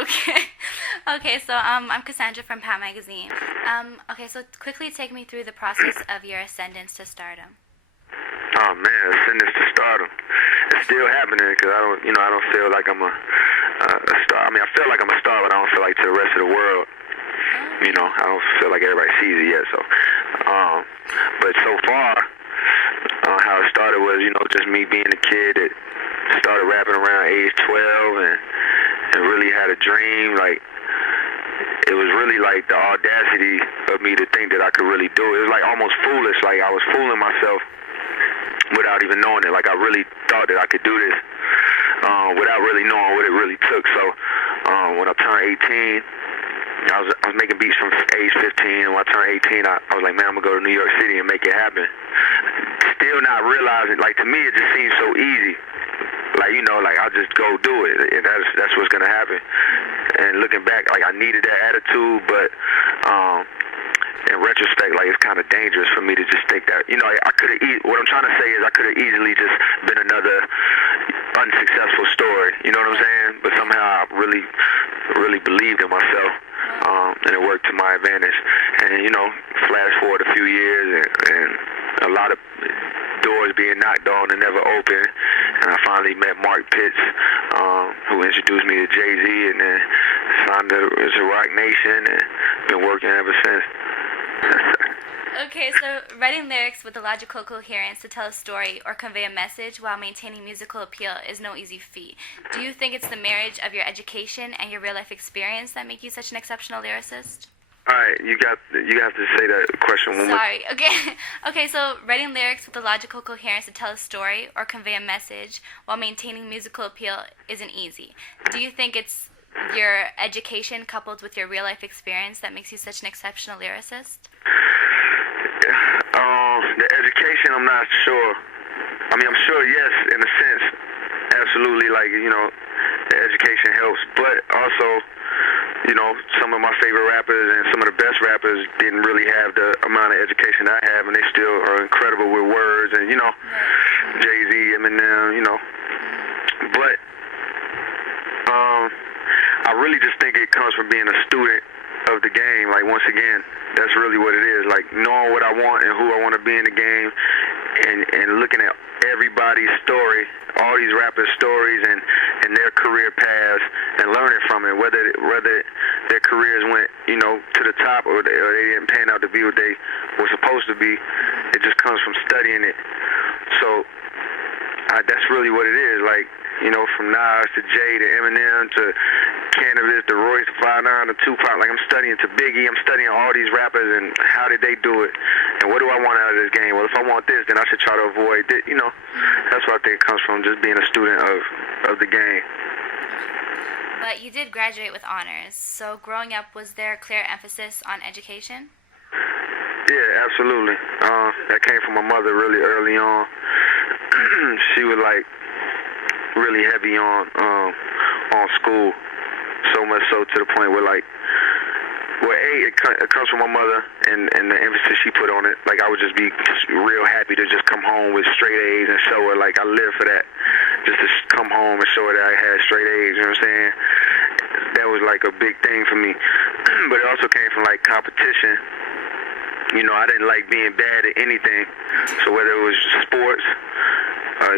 Okay. Okay, so I'm Cassandra from Pat Magazine. Okay, so quickly take me through the process of your ascendance to stardom. Oh man, ascendance to stardom. It's still happening because I don't feel like I'm a star. I mean, I feel like I'm a star, but I don't feel like to the rest of the world. I don't feel like everybody sees it yet. So, but so far, how it started was, just me being a kid that started rapping around age 12 and really had a dream. Like, it was really like the audacity of me to think that I could really do it. It was like almost foolish. Like I was fooling myself without even knowing it. Like I really thought that I could do this without really knowing what it really took. So when I turned 18, I was making beats from age 15, and when I turned 18, I was like, man, I'm gonna go to New York City and make it happen. Still not realizing, like to me, it just seems so easy. Like I'll just go do it, and that's what's gonna happen. And looking back, like I needed that attitude, but in retrospect, like it's kind of dangerous for me to just think that. I could have. What I'm trying to say is, I could have easily just been another unsuccessful story. You know what I'm saying? But somehow I really, really believed in myself. And it worked to my advantage. And flash forward a few years, and a lot of doors being knocked on and never opened. And I finally met Mark Pitts, who introduced me to Jay-Z, and then signed to Rock Nation, and been working ever since. Okay, so writing lyrics with the logical coherence to tell a story or convey a message while maintaining musical appeal is no easy feat. Do you think it's the marriage of your education and your real-life experience that make you such an exceptional lyricist? All right, you have to say that question one more. Sorry. Okay. Okay, so writing lyrics with the logical coherence to tell a story or convey a message while maintaining musical appeal isn't easy. Do you think it's your education coupled with your real-life experience that makes you such an exceptional lyricist? The education, I'm not sure. I mean, I'm sure, yes, in a sense, absolutely. Like, the education helps, but also, some of my favorite rappers and some of the best rappers didn't really have the amount of education I have, and they still are incredible with words, and Jay-Z, Eminem, but I really just think it comes from being a student of the game. Like, once again, that's really what it is. Like, knowing what I want and who I want to be in the game, and looking at everybody's story, all these rappers' stories and their career paths, and learning from it, whether their careers went, to the top or they didn't pan out to be what they were supposed to be. It just comes from studying it. So that's really what it is. Like, from Nas to Jay to Eminem to Cannabis to Royce to 5'9" to Tupac. Like, I'm studying to Biggie. I'm studying all these rappers and how did they do it, and what do I want out of this game? Well, if I want this, then I should try to avoid it. That's what I think it comes from, just being a student of the game. But you did graduate with honors. So growing up, was there a clear emphasis on education? Yeah, absolutely. That came from my mother really early on. She was like really heavy on school, so much so to the point where it comes from my mother and the emphasis she put on it. Like, I would just be real happy to just come home with straight A's and show her, like, I live for that. Just to come home and show her that I had straight A's, you know what I'm saying? That was like a big thing for me. But it also came from like competition. I didn't like being bad at anything. So whether it was sports, or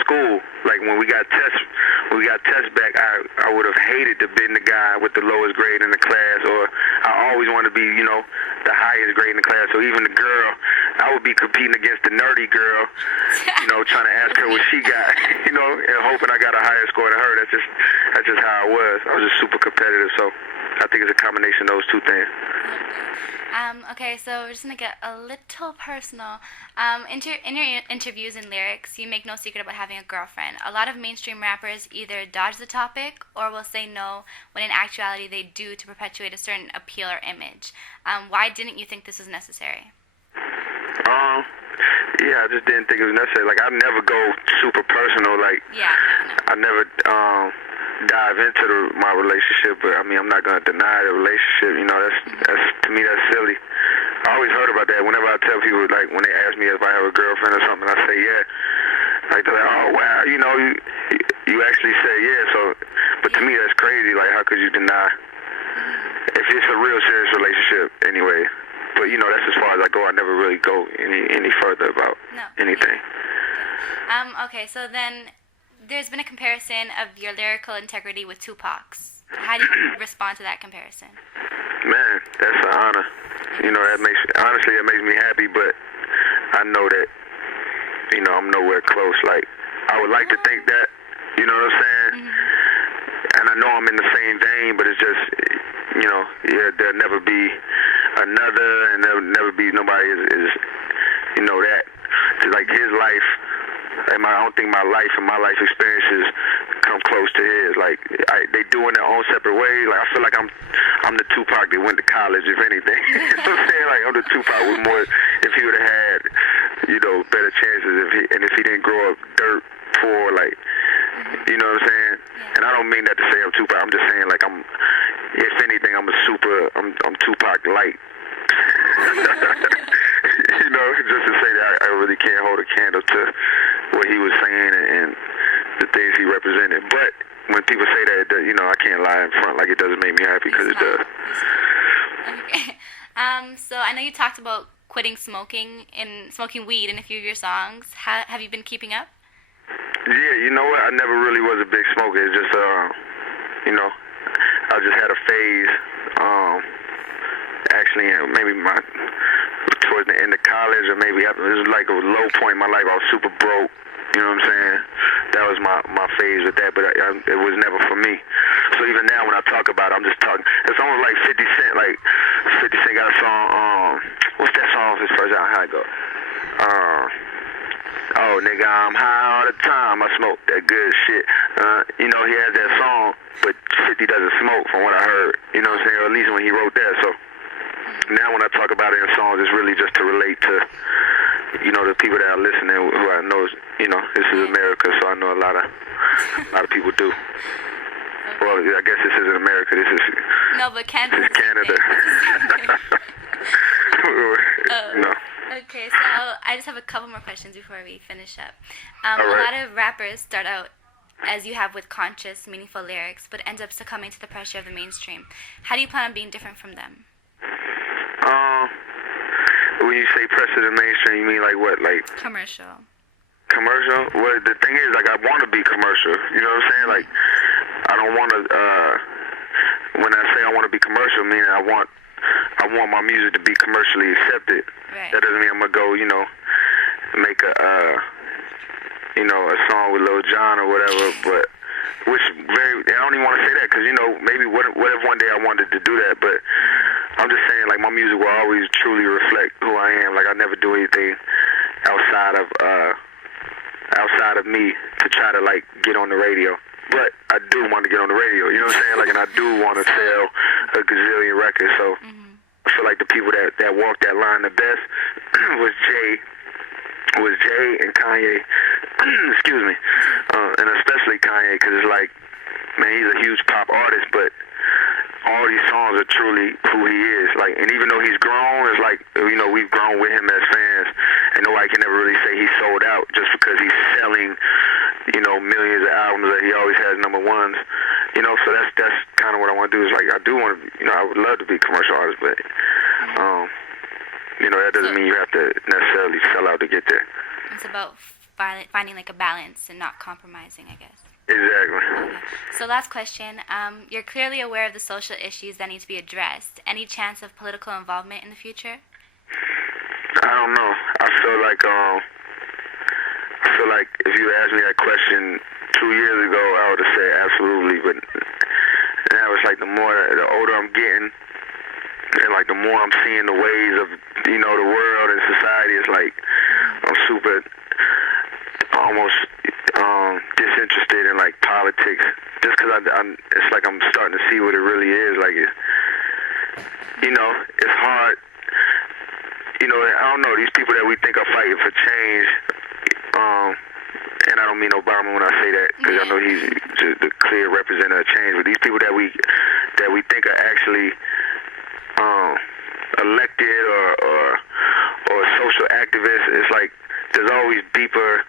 school, like when we got tests back, I would have hated to been the guy with the lowest grade in the class, or I always wanted to be, the highest grade in the class. So even the girl, I would be competing against the nerdy girl, trying to ask her what she got, and hoping I got a higher score than her. That's just how I was. I was just super competitive. So I think it's a combination of those two things. Okay, so we're just going to get a little personal. In your interviews and lyrics, you make no secret about having a girlfriend. A lot of mainstream rappers either dodge the topic or will say no, when in actuality they do to perpetuate a certain appeal or image. Why didn't you think this was necessary? Yeah, I just didn't think it was necessary. Like, I never go super personal. Like, yeah, no. I never dive into my relationship, but I mean, I'm not gonna deny the relationship. That's to me, that's silly. I always heard about that. Whenever I tell people, like, when they ask me if I have a girlfriend or something, I say yeah. Like, they're like, oh wow, you actually say deny. If it's a real serious relationship, anyway. But you know, that's as far as I go. I never really go any further about anything. Okay, so then there's been a comparison of your lyrical integrity with Tupac's. How do you respond to that comparison? Man, that's an honor. You know, that makes me happy, but I know that, you know, I'm nowhere close. Like, I would like to think that, you know what I'm saying? And I know I'm in the same vein, but it's just, you know, yeah, there'll never be another, and there'll never be nobody is you know, that. It's like his life, and I don't think my life and my life experiences come close to his. Like, they do in their own separate way. Like, I feel like I'm the Tupac that went to college, if anything. You know what I'm saying? Like, I'm the Tupac with more, if he would have had, you know, better chances, if he didn't grow up dirt poor, like, you know what I'm saying? And I don't mean that to say I'm Tupac. I'm just saying, like, if anything, I'm Tupac light. You know, just to say that I really can't hold a candle to what he was saying and the things he represented. But when people say that, you know, I can't lie in front. Like, it doesn't make me happy, because it does. Okay. So I know you talked about quitting smoking weed in a few of your songs. Have you been keeping up? Yeah, you know what? I never really was a big smoker. It's just, you know, I just had a phase. Actually, maybe towards the end of college, or maybe after, this was like a low point in my life. I was super broke. You know what I'm saying? That was my phase with that, but it was never for me. So even now when I talk about it, I'm just talking. It's almost like 50 Cent. Like, 50 Cent got a song, what's that song off his first album? How'd it go? Oh, nigga, I'm high all the time. I smoke that good shit. You know, he has that song, but 50 doesn't smoke, from what I heard. You know what I'm saying? Or at least when he wrote that. So now when I talk about it in songs, it's really just to relate to, you know, the people that are listening, who I know, you know, this is America, so I know a lot of people do. Well, I guess this isn't America. This is Canada. This is Canada. No. Okay, so I just have a couple more questions before we finish up. All right. A lot of rappers start out, as you have, with conscious, meaningful lyrics, but end up succumbing to the pressure of the mainstream. How do you plan on being different from them? When you say pressure to the mainstream, you mean like what? Like commercial? Well, the thing is, like, I want to be commercial. You know what I'm saying? Like, I don't want to. When I say I want to be commercial, meaning I want my music to be commercially accepted. Right. That doesn't mean I'm gonna go, you know, make a song with Lil Jon or whatever. But I don't even want to say that, because, you know, maybe what if one day I wanted to do that, but I'm just saying, like, my music will always truly reflect who I am. Like, I never do anything outside of me to try to, like, get on the radio. But I do want to get on the radio, you know what I'm saying? Like, and I do want to sell a gazillion records. So I feel like the people that walked that line the best was Jay and Kanye. Excuse me. And especially Kanye, because it's like, man, he's a huge pop artist, but all these songs are truly who he is. Like, and even though he's grown, it's like, you know, we've grown with him as fans, and nobody can ever really say he's sold out just because he's selling, you know, millions of albums that he always has number ones. You know, so that's kind of what I want to do. Is like, I do want to, you know, I would love to be a commercial artist, but you know, that doesn't mean you have to necessarily sell out to get there. It's about finding like a balance and not compromising, I guess. Exactly. Okay. So last question. You're clearly aware of the social issues that need to be addressed. Any chance of political involvement in the future? I don't know. I feel like if you asked me that question 2 years ago, I would have said absolutely. But now it's like the older I'm getting, and like the more I'm seeing the ways of, you know, the world and society, it's like I'm super almost disinterested in like politics, just because it's like I'm starting to see what it really is. Like, you know, it's hard. You know, I don't know, these people that we think are fighting for change, and I don't mean Obama when I say that, because I know he's the clear representative of change, but these people that we think are actually elected or social activists, it's like there's always deeper,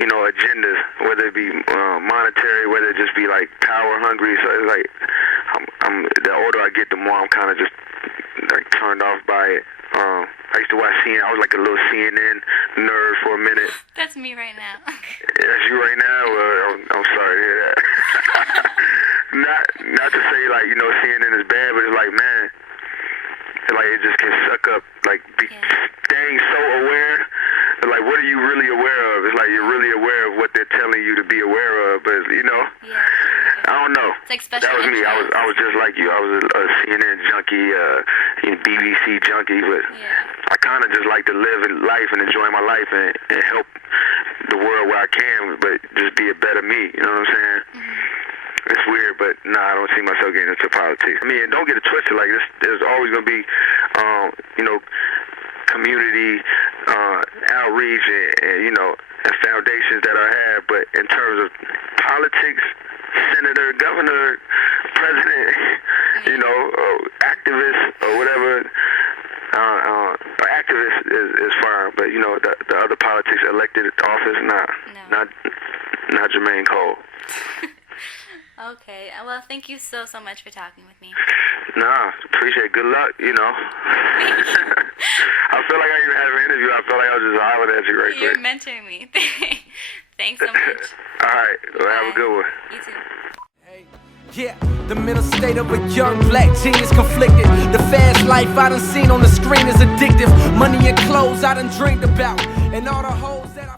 you know, agendas, whether it be monetary, whether it just be like power hungry. So it's like the older I get, the more I'm kind of just like turned off by it. I used to watch CNN. I was like a little CNN nerd for a minute. That's me right now. That's you right now? Well, I'm sorry to hear that. Not to say like, you know, CNN is bad, but it's like, man, like it just can suck up, like staying so aware. Like, what are you really aware of? It's like you're really aware of what they're telling you to be aware of, but you know, I don't know. It's like special that was me. I was just like you. I was a CNN junkie, BBC junkie, but I kind of just like to live life and enjoy my life and help the world where I can, but just be a better me. You know what I'm saying? It's weird, but nah, I don't see myself getting into politics. I mean, don't get it twisted. Like this, there's always gonna be, you know, community outreach and you know, and foundations that I have. But in terms of politics, senator, governor, president, you know, activist or whatever. Activist is fine, but you know, the other politics, elected office, not Jermaine Cole. Okay, well, thank you so much for talking with me. Nah, appreciate it. Good luck, you know. I feel like I didn't have an interview. I felt like I was just hollering at you right quick. You're mentoring me. Thanks so much. All right, well, have a good one. You too. Yeah, the mental state of a young black genius conflicted. The fast life I done seen on the screen is addictive. Money and clothes I done dreamed about, and all the hoes that I